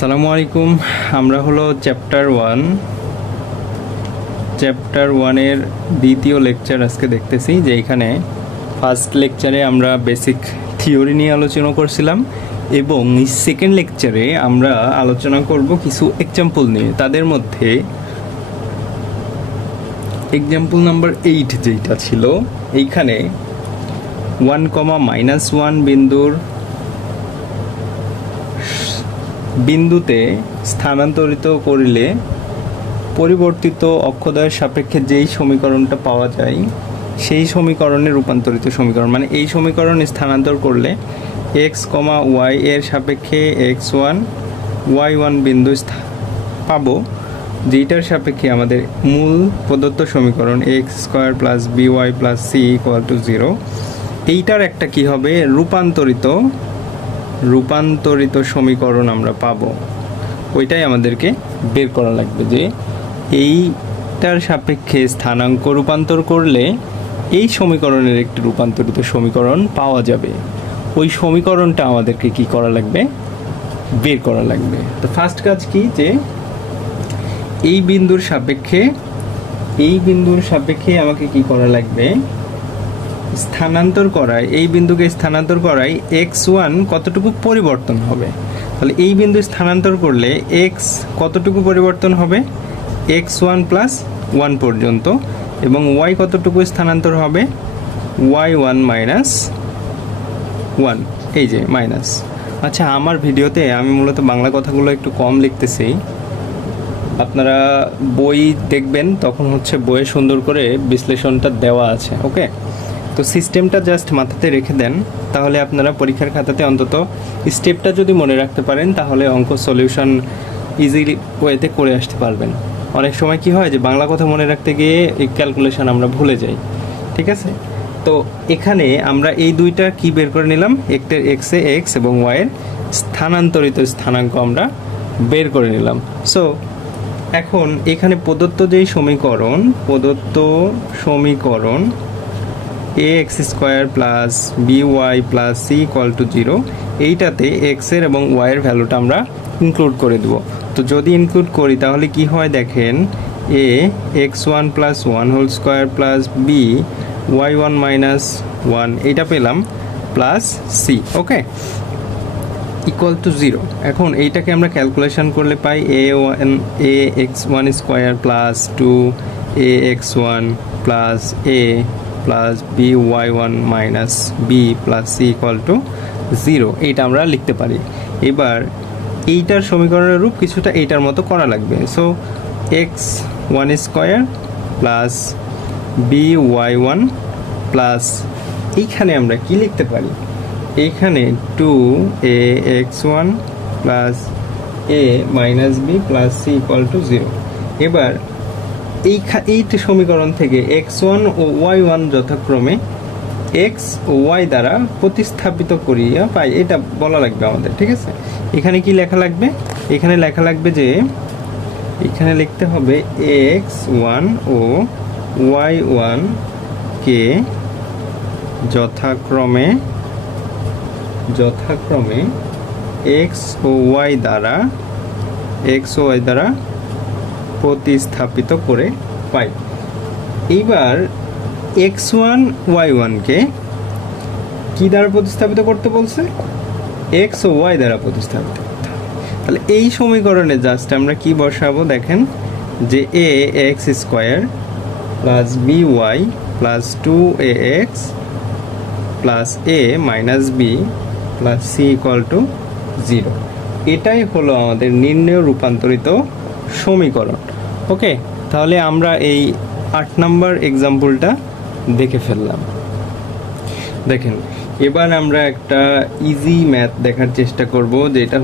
আসসালামু আলাইকুম। আমরা হলো চ্যাপ্টার ওয়ানের দ্বিতীয় লেকচার আজকে দেখতেছি, যে এখানে ফার্স্ট লেকচারে আমরা বেসিক থিওরি নিয়ে আলোচনা করছিলাম এবং সেকেন্ড লেকচারে আমরা আলোচনা করব কিছু এক্সাম্পল নিয়ে। তাদের মধ্যে এক্সাম্পল নাম্বার 8 যেটা ছিল, এইখানে 1, -1 বিন্দুতে স্থানান্তরিত করলে পরিবর্তিত অক্ষদ্বয়ের সাপেক্ষে যেই সমীকরণটা পাওয়া যায় সেই সমীকরণে রূপান্তরিত সমীকরণ, মানে এই সমীকরণ স্থানান্তর করলে x, y এর সাপেক্ষে x1 y1 বিন্দু পাবো, যেটার সাপেক্ষে আমাদের মূল প্রদত্ত সমীকরণ x² + by + c = 0, এইটার একটা কি হবে রূপান্তরিত সমীকরণ আমরা পাবো। ওইটাই আমাদেরকে বের করা লাগবে, যে এইটার সাপেক্ষে স্থানাঙ্ক রূপান্তর করলে এই সমীকরণের একটি রূপান্তরিত সমীকরণ পাওয়া যাবে। ওই সমীকরণটা আমাদেরকে কি করা লাগবে, বের করা লাগবে। তো ফার্স্ট কাজ কি, যে এই বিন্দুর সাপেক্ষে আমাকে কি করা লাগবে, স্থানান্তর করায়, এই বিন্দুকে স্থানান্তর করায় x1 কতটুকু পরিবর্তন হবে। তাহলে এই বিন্দু স্থানান্তর করলে x কতটুকু পরিবর্তন হবে, x1 + 1 পর্যন্ত, এবং y কতটুকু স্থানান্তর হবে, y1 - 1, এই যে মাইনাস। আচ্ছা, আমার ভিডিওতে আমি মূলত বাংলা কথাগুলো একটু কম লিখতেছি, আপনারা বই দেখবেন তখন বইয়ে সুন্দর করে বিশ্লেষণটা দেওয়া আছে। ওকে, তো সিস্টেমটা জাস্ট মাথাতে রেখে দেন, তাহলে আপনারা পরীক্ষার খাতাতে অন্তত স্টেপটা যদি মনে রাখতে পারেন, তাহলে অঙ্ক সলিউশন ইজিলি ওয়েতে করে আসতে পারবেন। অনেক সময় কি হয়, যে বাংলা কথা মনে রাখতে গিয়ে এই ক্যালকুলেশন আমরা ভুলে যাই। ঠিক আছে, তো এখানে আমরা এই দুইটা কি বের করে নিলাম, একটের এক্সে এক্স এবং ওয়াইয়ের স্থানান্তরিত স্থানাঙ্ক আমরা বের করে নিলাম। সো এখন এখানে প্রদত্ত সমীকরণ ax² + by + c = 0, এইটাতে x এর এবং y এর ভ্যালুটা আমরা ইনক্লুড করে দেব। তো যদি ইনক্লুড করি তাহলে কি হয় দেখেন, a x1 + 1² + b y1 - 1 এইটা পেলাম প্লাস c, ওকে, = 0। এখন এইটাকে আমরা ক্যালকুলেশন করলে পাই ax1² + 2ax1 + a + by1 - b + c = 0, এইটা আমরা লিখতে পারি। এবার এইটার সমীকরণের রূপ কিছুটা এইটার মতো করা লাগবে। সো x1² + by1 প্লাস এইখানে আমরা কি লিখতে পারি, এইখানে 2ax1 + a - b + c = 0। এবার এই সমীকরণ থেকে x1 ও y1 যথাক্রমে x ও y দ্বারা প্রতিস্থাপিত করিয়া পাই, এটা বলা লাগবে আমাদের। ঠিক আছে, এখানে কি লেখা লাগবে, এখানে লেখা লাগবে যে এখানে লিখতে হবে x1 ও y1 কে যথাক্রমে x ও y দ্বারা প্রতিস্থাপিত করে পাই। এইবার x1 y1 কে কি দ্বারা প্রতিস্থাপিত করতে বলছে, x ও y দ্বারা প্রতিস্থাপিত করতে হবে। তাহলে এই সমীকরণে জাস্ট আমরা কি বসাবো দেখেন, যে ax² + by + 2ax + a - b + c = 0, এটাই হলো আমাদের নির্ণেয় রূপান্তরিত সমীকরণ। ওকে, তাহলে আমরা এই 8 নম্বর এক্সাম্পলটা দেখে ফেললাম। দেখেন, এবার আমরা একটা ইজি ম্যাথ দেখার চেষ্টা করব, যেটা